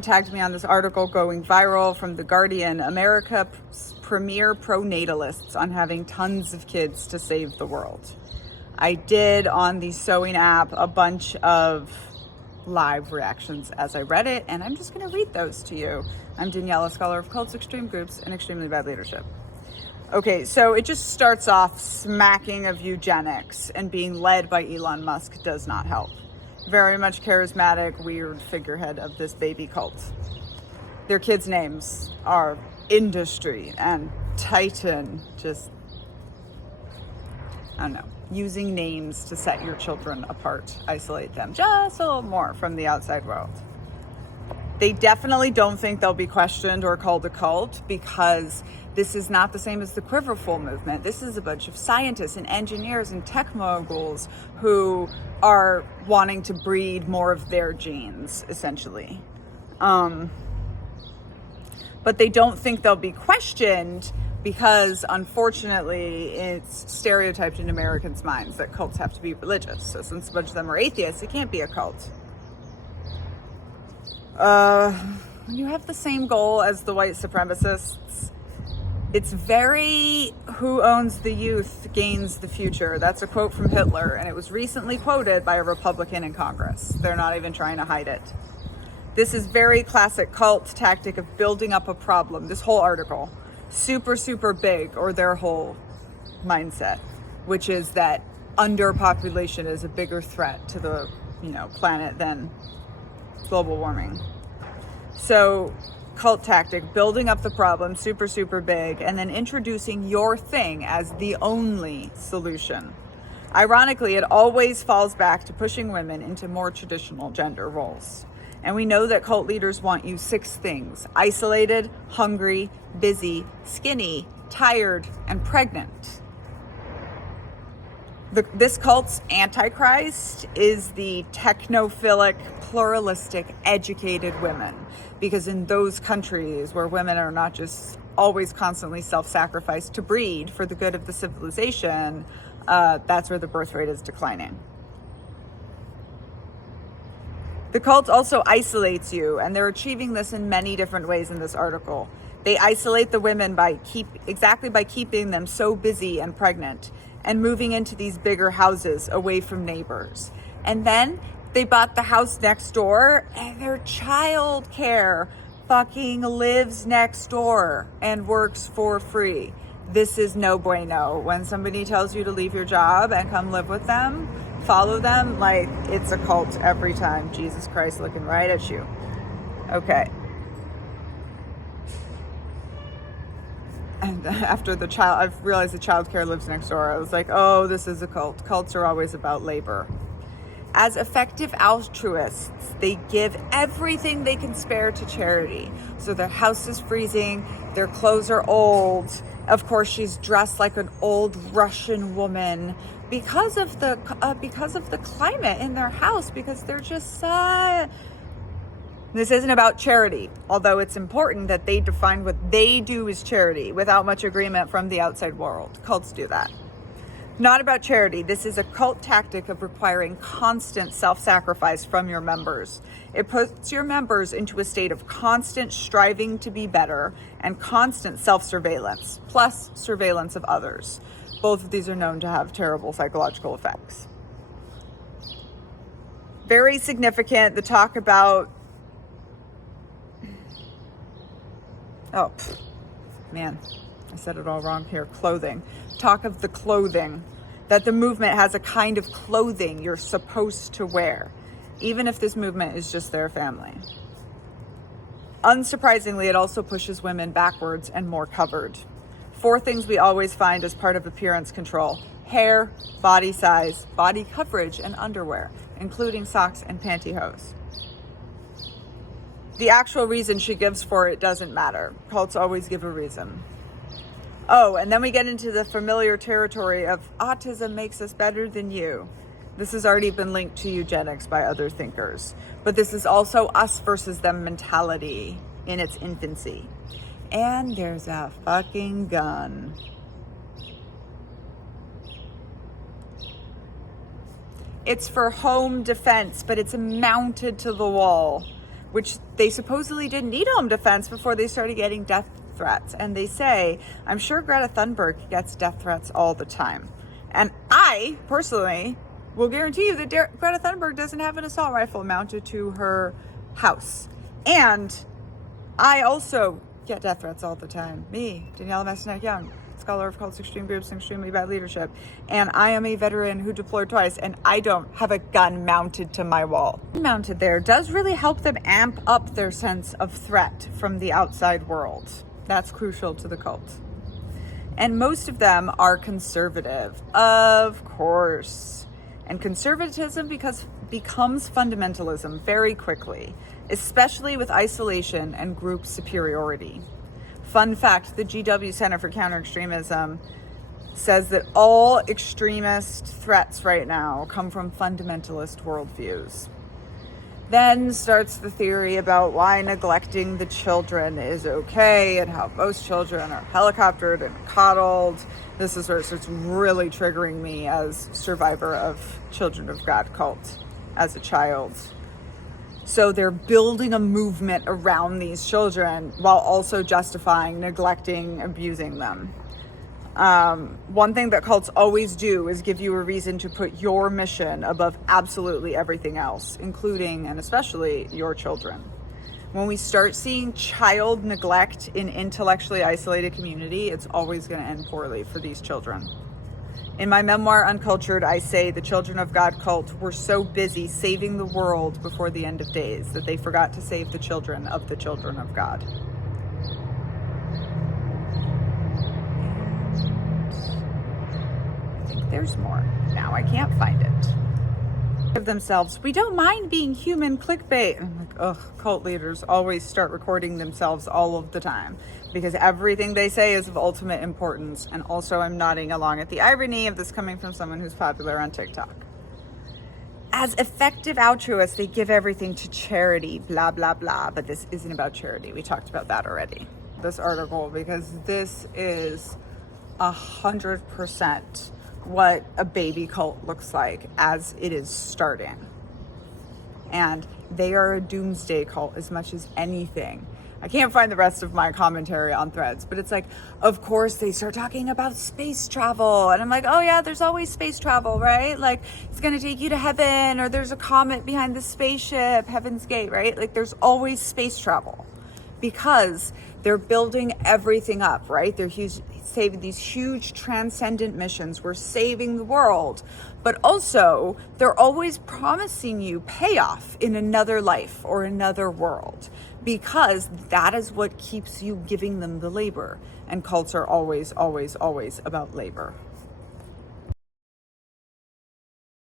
tagged me on this article going viral from The Guardian, America's premier pronatalists on having tons of kids to save the world. I did on the sewing app a bunch of live reactions as I read it, and I'm just going to read those to you. I'm Daniella, scholar of cults, extreme groups, and extremely bad leadership. Okay, so it just starts off smacking of eugenics, and being led by Elon Musk does not help. Very much charismatic, weird figurehead of this baby cult. Their kids' names are Industry and Titan. Just, I don't know, using names to set your children apart, isolate them just a little more from the outside world. They definitely don't think they'll be questioned or called a cult, because this is not the same as the Quiverful movement. This is a bunch of scientists and engineers and tech moguls who are wanting to breed more of their genes, essentially. But they don't think they'll be questioned because, unfortunately, it's stereotyped in Americans' minds that cults have to be religious. So since a bunch of them are atheists, it can't be a cult. When you have the same goal as the white supremacists, it's very who owns the youth gains the future. That's a quote from Hitler, and it was recently quoted by a Republican in Congress. They're not even trying to hide it. This is very classic cult tactic of building up a problem. This whole article, super, super big, or their whole mindset, which is that underpopulation is a bigger threat to the, planet than global warming. So cult tactic, building up the problem, super, super big, and then introducing your thing as the only solution. Ironically, it always falls back to pushing women into more traditional gender roles. And we know that cult leaders want you 6 things: isolated, hungry, busy, skinny, tired, and pregnant. This cult's antichrist is the technophilic, pluralistic, educated women. Because in those countries where women are not just always constantly self-sacrificed to breed for the good of the civilization, that's where the birth rate is declining. The cult also isolates you, and they're achieving this in many different ways in this article. They isolate the women by keeping them so busy and pregnant and moving into these bigger houses away from neighbors. And then they bought the house next door, and their child care fucking lives next door and works for free. This is no bueno. When somebody tells you to leave your job and come live with them, follow them, like it's a cult every time. Jesus Christ looking right at you. Okay. And after I've realized the child care lives next door. I was like, oh, this is a cult. Cults are always about labor. As effective altruists, they give everything they can spare to charity. So their house is freezing, their clothes are old. Of course, she's dressed like an old Russian woman because of the climate in their house. Because they're just. This isn't about charity, although it's important that they define what they do as charity without much agreement from the outside world. Cults do that. Not about charity. This is a cult tactic of requiring constant self-sacrifice from your members. It puts your members into a state of constant striving to be better and constant self-surveillance, plus surveillance of others. Both of these are known to have terrible psychological effects. Very significant, the talk about I said it all wrong here. Clothing. Talk of the clothing. That the movement has a kind of clothing you're supposed to wear, even if this movement is just their family. Unsurprisingly, it also pushes women backwards and more covered. 4 things we always find as part of appearance control: hair, body size, body coverage, and underwear, including socks and pantyhose. The actual reason she gives for it doesn't matter. Cults always give a reason. Oh, and then we get into the familiar territory of autism makes us better than you. This has already been linked to eugenics by other thinkers. But this is also us versus them mentality in its infancy. And there's a fucking gun. It's for home defense, but it's mounted to the wall, which they supposedly didn't need home defense before they started getting death threats. And they say, I'm sure Greta Thunberg gets death threats all the time. And I personally will guarantee you that Greta Thunberg doesn't have an assault rifle mounted to her house. And I also get death threats all the time. Me, Daniella Young, scholar of cults, extreme groups, and extremely bad leadership. And I am a veteran who deployed twice, and I don't have a gun mounted to my wall. Mounted there does really help them amp up their sense of threat from the outside world. That's crucial to the cult. And most of them are conservative, of course. And conservatism becomes fundamentalism very quickly, especially with isolation and group superiority. Fun fact, the GW Center for Counter-Extremism says that all extremist threats right now come from fundamentalist worldviews. Then starts the theory about why neglecting the children is okay and how most children are helicoptered and coddled. This is where it starts really triggering me as survivor of Children of God cult as a child. So they're building a movement around these children while also justifying neglecting, abusing them. One thing that cults always do is give you a reason to put your mission above absolutely everything else, including and especially your children. When we start seeing child neglect in intellectually isolated community, it's always going to end poorly for these children. In my memoir, Uncultured, I say the Children of God cult were so busy saving the world before the end of days that they forgot to save the children of the children of God. I think there's more. Now I can't find it. Of themselves, we don't mind being human clickbait. I'm like, ugh, cult leaders always start recording themselves all of the time because everything they say is of ultimate importance. And also I'm nodding along at the irony of this coming from someone who's popular on TikTok. As effective altruists, they give everything to charity, blah, blah, blah. But this isn't about charity. We talked about that already. This article, because this is 100% what a baby cult looks like as it is starting. And they are a doomsday cult as much as anything. I can't find the rest of my commentary on Threads, but it's like, of course they start talking about space travel. And I'm like, oh yeah, there's always space travel, right? Like it's going to take you to heaven, or there's a comet behind the spaceship, Heaven's Gate, right? Like there's always space travel because they're building everything up, right? They're saving these huge transcendent missions. We're saving the world, but also they're always promising you payoff in another life or another world, because that is what keeps you giving them the labor. And cults are always, always, always about labor.